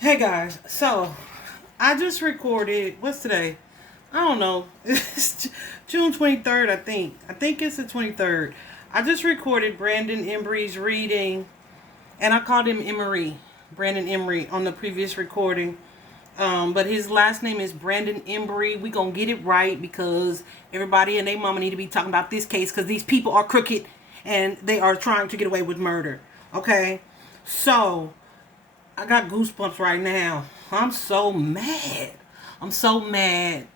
Hey guys, so I just recorded, what's today? I don't know. It's June 23rd, I think. I think it's the 23rd. I just recorded Brandon Embry's reading, and I called him Emery, Brandon Emery, on the previous recording. But his last name is Brandon Embry. We gonna get it right because everybody and their mama need to be talking about this case because these people are crooked and they are trying to get away with murder. Okay? So, I got goosebumps right now. I'm so mad. I'm so mad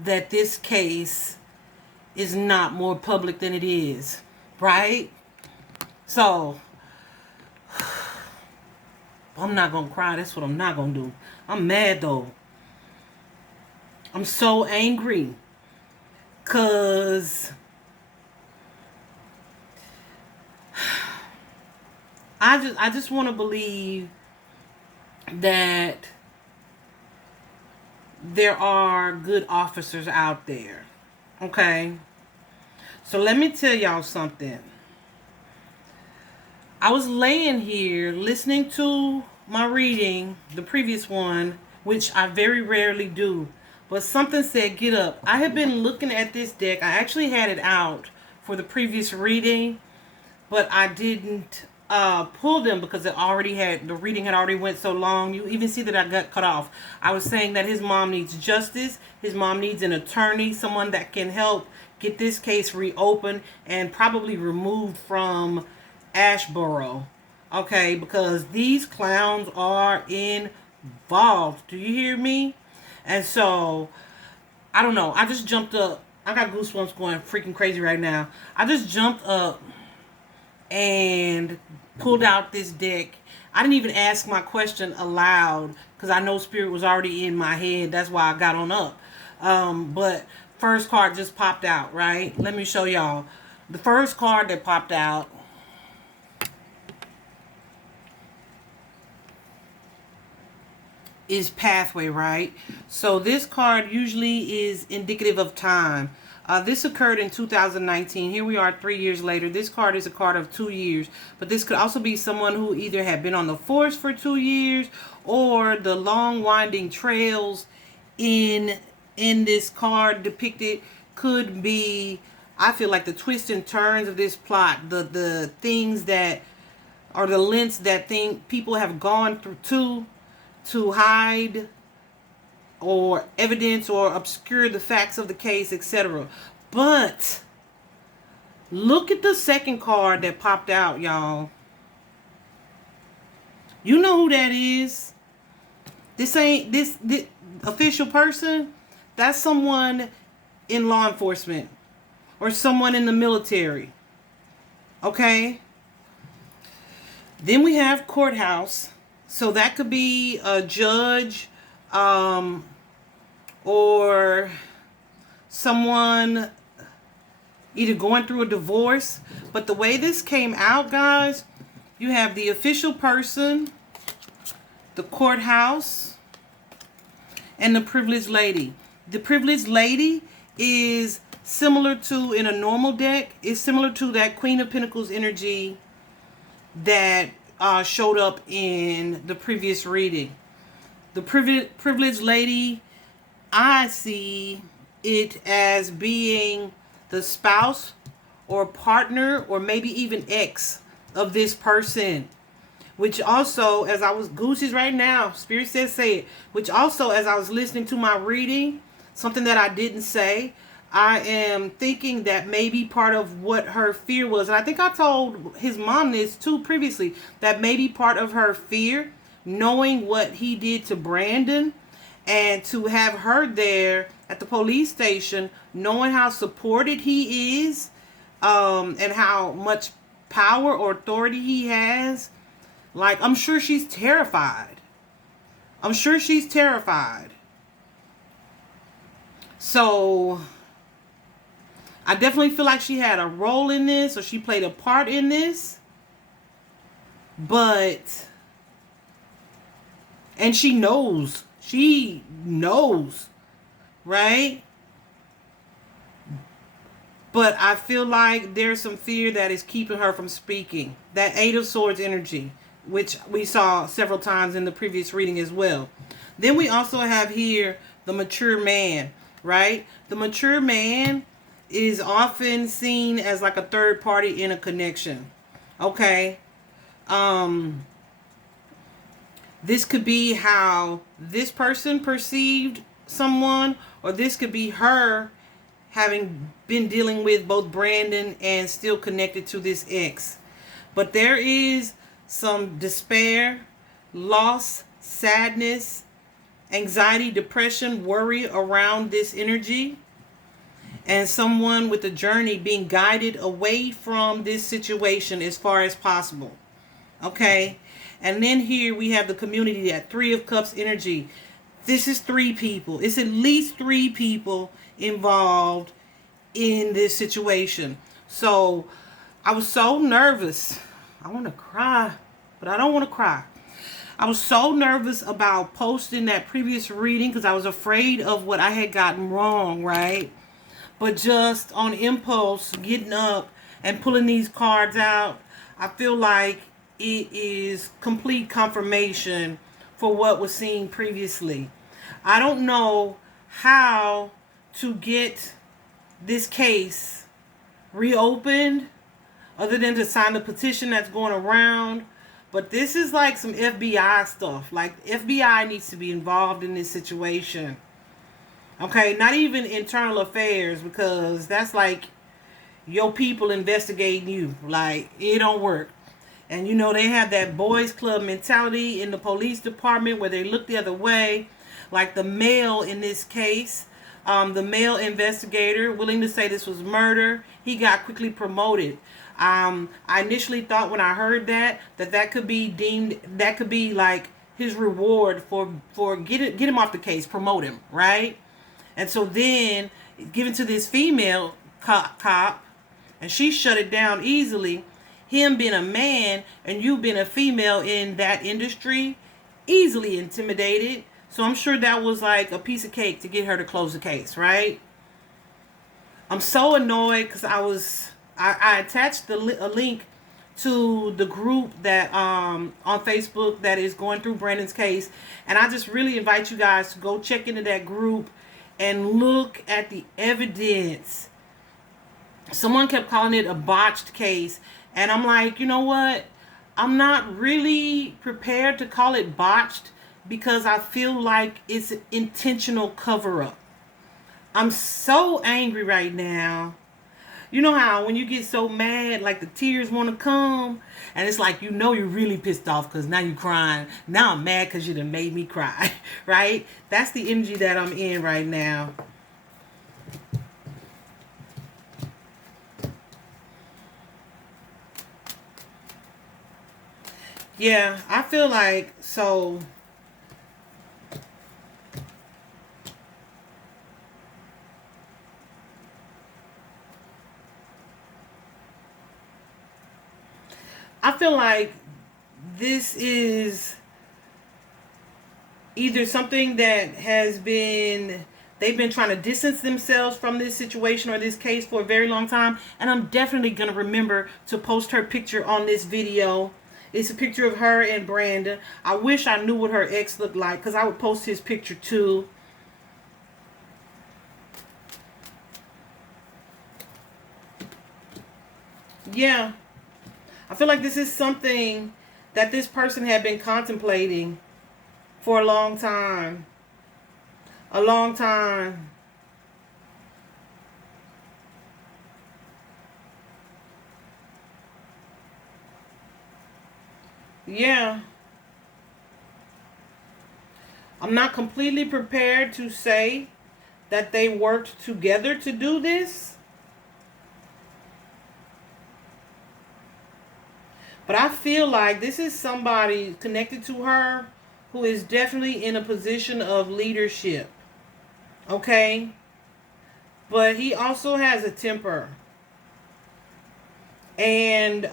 that this case is not more public than it is. Right? So, I'm not going to cry. That's what I'm not going to do. I'm mad though. I'm so angry. Because I just want to believe that there are good officers out there. Okay? So let me tell y'all something. I was laying here listening to my reading, the previous one, which I very rarely do. But something said, get up. I have been looking at this deck. I actually had it out for the previous reading, but I didn't pull them because it already had, the reading had already went so long. You even see that I got cut off. I was saying that his mom needs justice. His mom needs an attorney, someone that can help get this case reopened and probably removed from Asheboro. Okay, because these clowns are involved. Do you hear me? And so, I don't know. I just jumped up. I got goosebumps going freaking crazy right now. I just jumped up and pulled out this deck. I didn't even ask my question aloud because I know spirit was already in my head. That's why I got on up. But first card just popped out, right? Let me show y'all. The first card that popped out is pathway, right? So this card usually is indicative of time. This occurred in 2019. Here we are 3 years later. This card is a card of 2 years. But this could also be someone who either had been on the force for 2 years or the long winding trails in this card depicted could be, I feel like, the twists and turns of this plot, the things that are the lengths that people have gone through to hide or evidence or obscure the facts of the case, etc. But look at the second card that popped out, y'all. You know who that is? This ain't this official person. That's someone in law enforcement or someone in the military. Okay? Then we have courthouse. So that could be a judge, or someone either going through a divorce. But the way this came out, guys, you have the official person, the courthouse, and the privileged lady. The privileged lady is similar to, in a normal deck, is similar to that Queen of Pentacles energy that showed up in the previous reading. The privileged lady, I see it as being the spouse or partner or maybe even ex of this person. Which also, as I was, goosies right now, Spirit says say it. Which also, as I was listening to my reading, something that I didn't say, I am thinking that maybe part of what her fear was, and I think I told his mom this too previously, that maybe part of her fear, knowing what he did to Brandon, and to have her there at the police station, knowing how supported he is, and how much power or authority he has, like, I'm sure she's terrified. I'm sure she's terrified. So I definitely feel like she had a role in this, or she played a part in this. But, and she knows, right? But I feel like there's some fear that is keeping her from speaking. That Eight of Swords energy. which we saw several times in the previous reading as well. Then we also have here the mature man, right? The mature man is often seen as like a third party in a connection. Okay. This could be how this person perceived someone, or this could be her having been dealing with both Brandon and still connected to this ex. But there is some despair, loss, sadness, anxiety, depression, worry around this energy, and someone with a journey being guided away from this situation as far as possible. Okay? And then here we have the community at 3 of Cups energy. This is 3 people. It's at least 3 people involved in this situation. So I was so nervous. I want to cry, but I don't want to cry. I was so nervous about posting that previous reading because I was afraid of what I had gotten wrong, right? But just on impulse, getting up and pulling these cards out, I feel like it is complete confirmation for what was seen previously. I don't know how to get this case reopened other than to sign the petition that's going around. But this is like some FBI stuff. Like, FBI needs to be involved in this situation. Okay, not even internal affairs, because that's like your people investigating you. Like, it don't work. And you know, they have that boys club mentality in the police department where they look the other way. Like the male in this case, the male investigator willing to say this was murder, he got quickly promoted. I initially thought when I heard that could be deemed, that could be like his reward for get him off the case, promote him, right? And so then given to this female cop, and she shut it down easily. Him being a man and you being a female in that industry, easily intimidated. So I'm sure that was like a piece of cake to get her to close the case, right? I'm so annoyed because I attached a link to the group that on Facebook that is going through Brandon's case, and I just really invite you guys to go check into that group and look at the evidence. Someone kept calling it a botched case, and I'm like, you know what? I'm not really prepared to call it botched because I feel like it's an intentional cover-up. I'm so angry right now. You know how when you get so mad, like the tears want to come, and it's like, you know, you're really pissed off because now you're crying. Now I'm mad because you done made me cry, right? That's the energy that I'm in right now. Yeah, I feel like, so I feel like this is either something that has been, they've been trying to distance themselves from this situation or this case for a very long time. And I'm definitely going to remember to post her picture on this video. It's a picture of her and Brandon. I wish I knew what her ex looked like, because I would post his picture too. Yeah. I feel like this is something that this person had been contemplating for a long time. A long time. Yeah. I'm not completely prepared to say that they worked together to do this. But I feel like this is somebody connected to her who is definitely in a position of leadership. Okay? But he also has a temper. And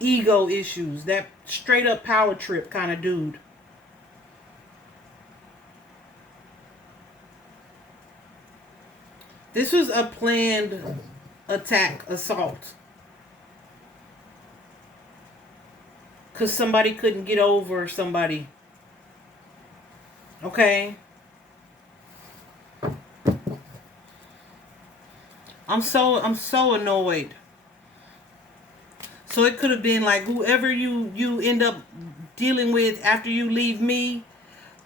ego issues. That straight up power trip kind of dude. This was a planned attack, assault. because somebody couldn't get over somebody. Okay? I'm so annoyed. So it could have been like whoever you end up dealing with after you leave me,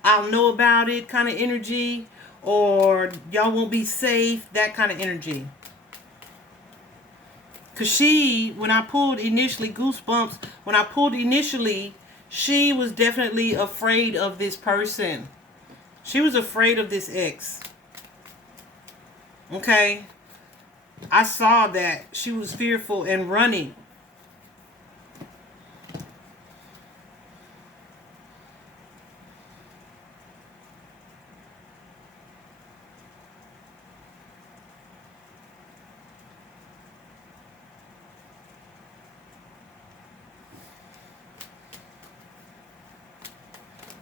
I'll know about it kind of energy, or y'all won't be safe, that kind of energy. Because she, when I pulled initially, goosebumps, when I pulled initially, she was definitely afraid of this person. She was afraid of this ex. Okay? I saw that. She was fearful and running.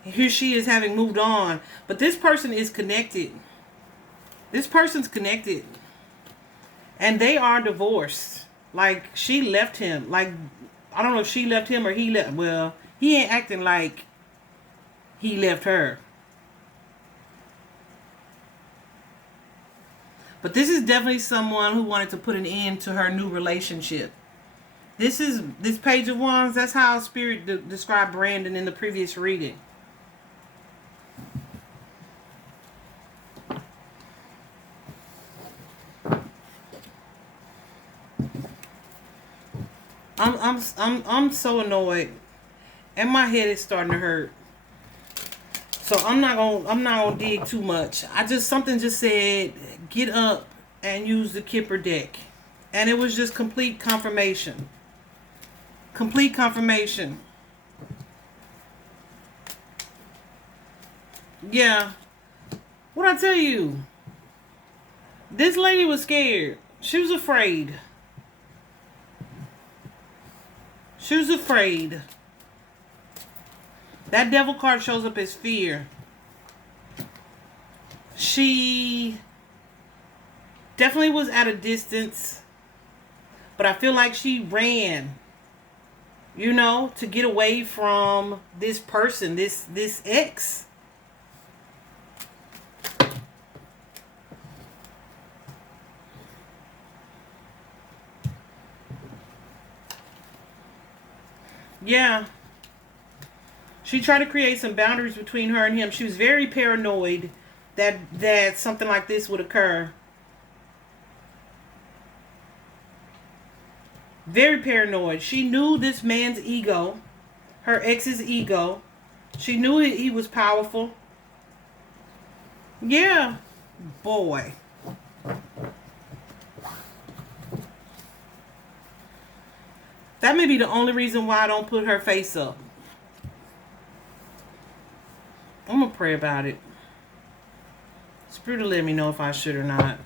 Here she is having moved on. But this person is connected. This person's connected. And they are divorced. Like, she left him. Like, I don't know if she left him or he left. Well, he ain't acting like he left her. But this is definitely someone who wanted to put an end to her new relationship. This Page of Wands. That's how Spirit described Brandon in the previous reading. I'm so annoyed, and my head is starting to hurt. So I'm not gonna dig too much. Something just said get up and use the Kipper Deck, and it was just complete confirmation. Complete confirmation. Yeah. What I tell you? This lady was scared. She was afraid. She was afraid. That devil card shows up as fear. She definitely was at a distance. But I feel like she ran. You know, to get away from this person, this ex. Yeah. She tried to create some boundaries between her and him. She was very paranoid that something like this would occur. Very paranoid. She knew this man's ego. Her ex's ego. She knew he was powerful. Yeah. Boy. That may be the only reason why I don't put her face up. I'm going to pray about it. Spirit will let me know if I should or not.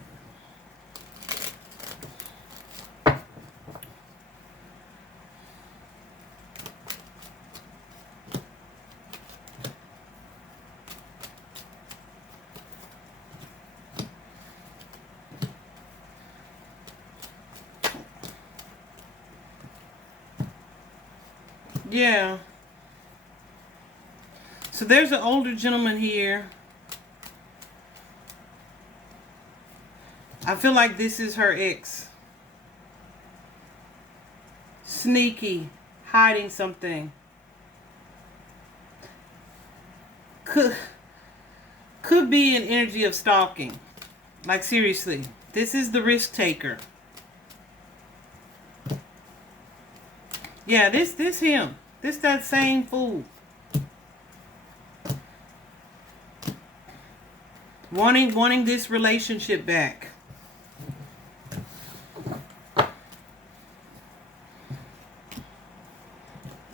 Yeah. So there's an older gentleman here. I feel like this is her ex. Sneaky. Hiding something. Could be an energy of stalking. Like, seriously. This is the risk taker. Yeah, this him. This that same fool. Wanting this relationship back.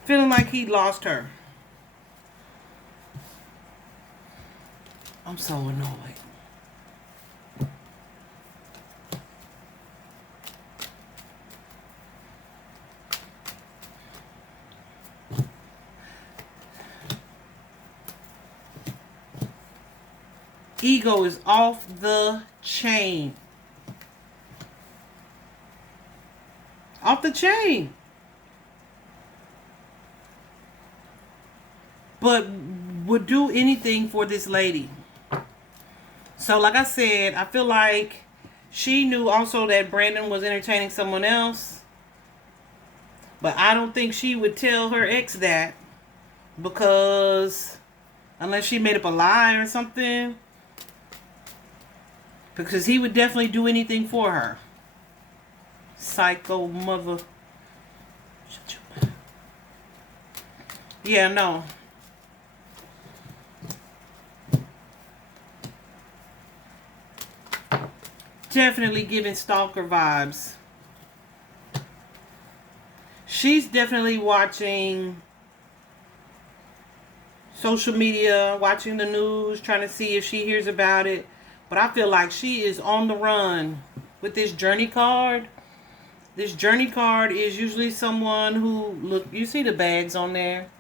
Feeling like he lost her. I'm so annoyed. Ego is off the chain. Off the chain. but would do anything for this lady. So like I said, I feel like she knew also that Brandon was entertaining someone else. But I don't think she would tell her ex that, because unless she made up a lie or something, because he would definitely do anything for her. Psycho mother. Yeah, no. Definitely giving stalker vibes. She's definitely watching social media, watching the news, trying to see if she hears about it. But I feel like she is on the run with this journey card. This journey card is usually someone who, look, you see the bags on there,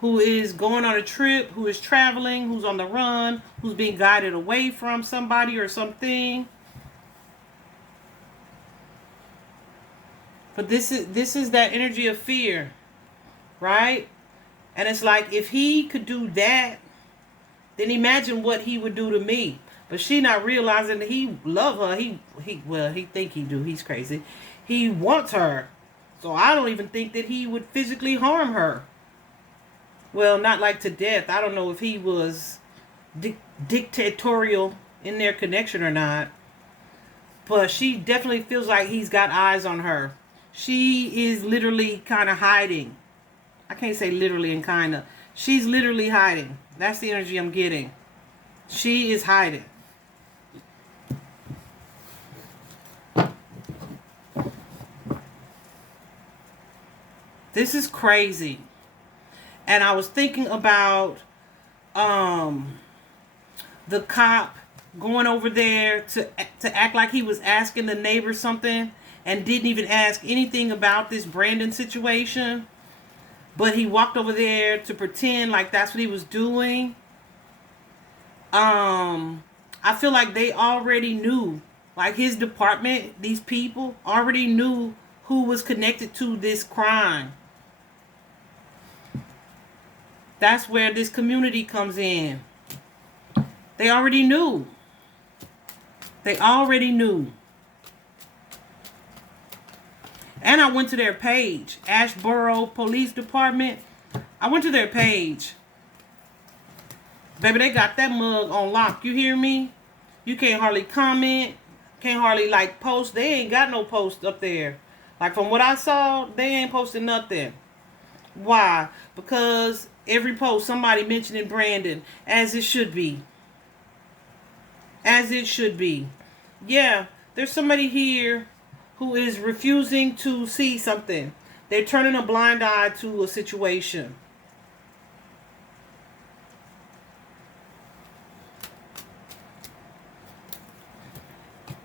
who is going on a trip, who is traveling, who's on the run, who's being guided away from somebody or something. But this is that energy of fear, right? And it's like, if he could do that, then imagine what he would do to me. But she not realizing that he love her. He think he do. He's crazy. He wants her. So I don't even think that he would physically harm her. Well, not like to death. I don't know if he was dictatorial in their connection or not. But she definitely feels like he's got eyes on her. She is literally kind of hiding. I can't say literally and kind of. She's literally hiding. That's the energy I'm getting. She is hiding. This is crazy. And I was thinking about the cop going over there to act like he was asking the neighbor something and didn't even ask anything about this Brandon situation. But he walked over there to pretend like that's what he was doing. I feel like they already knew. Like his department, these people already knew who was connected to this crime. That's where this community comes in. They already knew. They already knew. And I went to their page, Asheboro Police Department. I went to their page. Baby, they got that mug on lock. You hear me? You can't hardly comment. Can't hardly like post. They ain't got no post up there. Like from what I saw, they ain't posting nothing. Why? Because every post, somebody mentioning Brandon, as it should be. As it should be. Yeah, there's somebody here who is refusing to see something. They're turning a blind eye to a situation.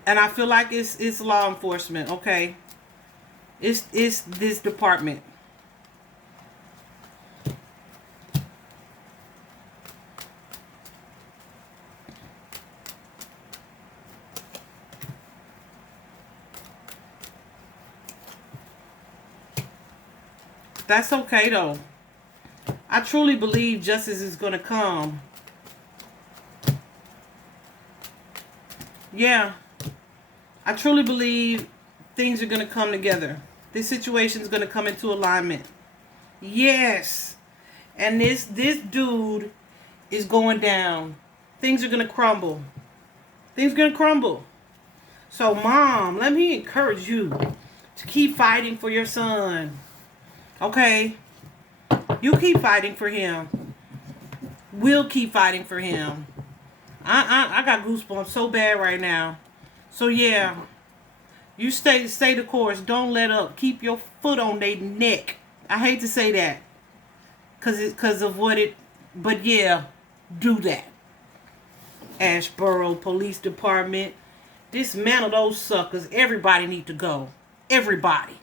And I feel like it's law enforcement, okay? It's this department. That's okay though. I truly believe justice is going to come. Yeah. I truly believe things are going to come together. This situation is going to come into alignment. Yes. And this dude is going down. Things are going to crumble. Things are going to crumble. So, Mom, let me encourage you to keep fighting for your son. Okay? You keep fighting for him. We'll keep fighting for him. I got goosebumps so bad right now. So yeah, you stay the course. Don't let up. Keep your foot on their neck. I hate to say that, cause of what it. But yeah, do that. Asheboro Police Department, dismantle those suckers. Everybody need to go. Everybody.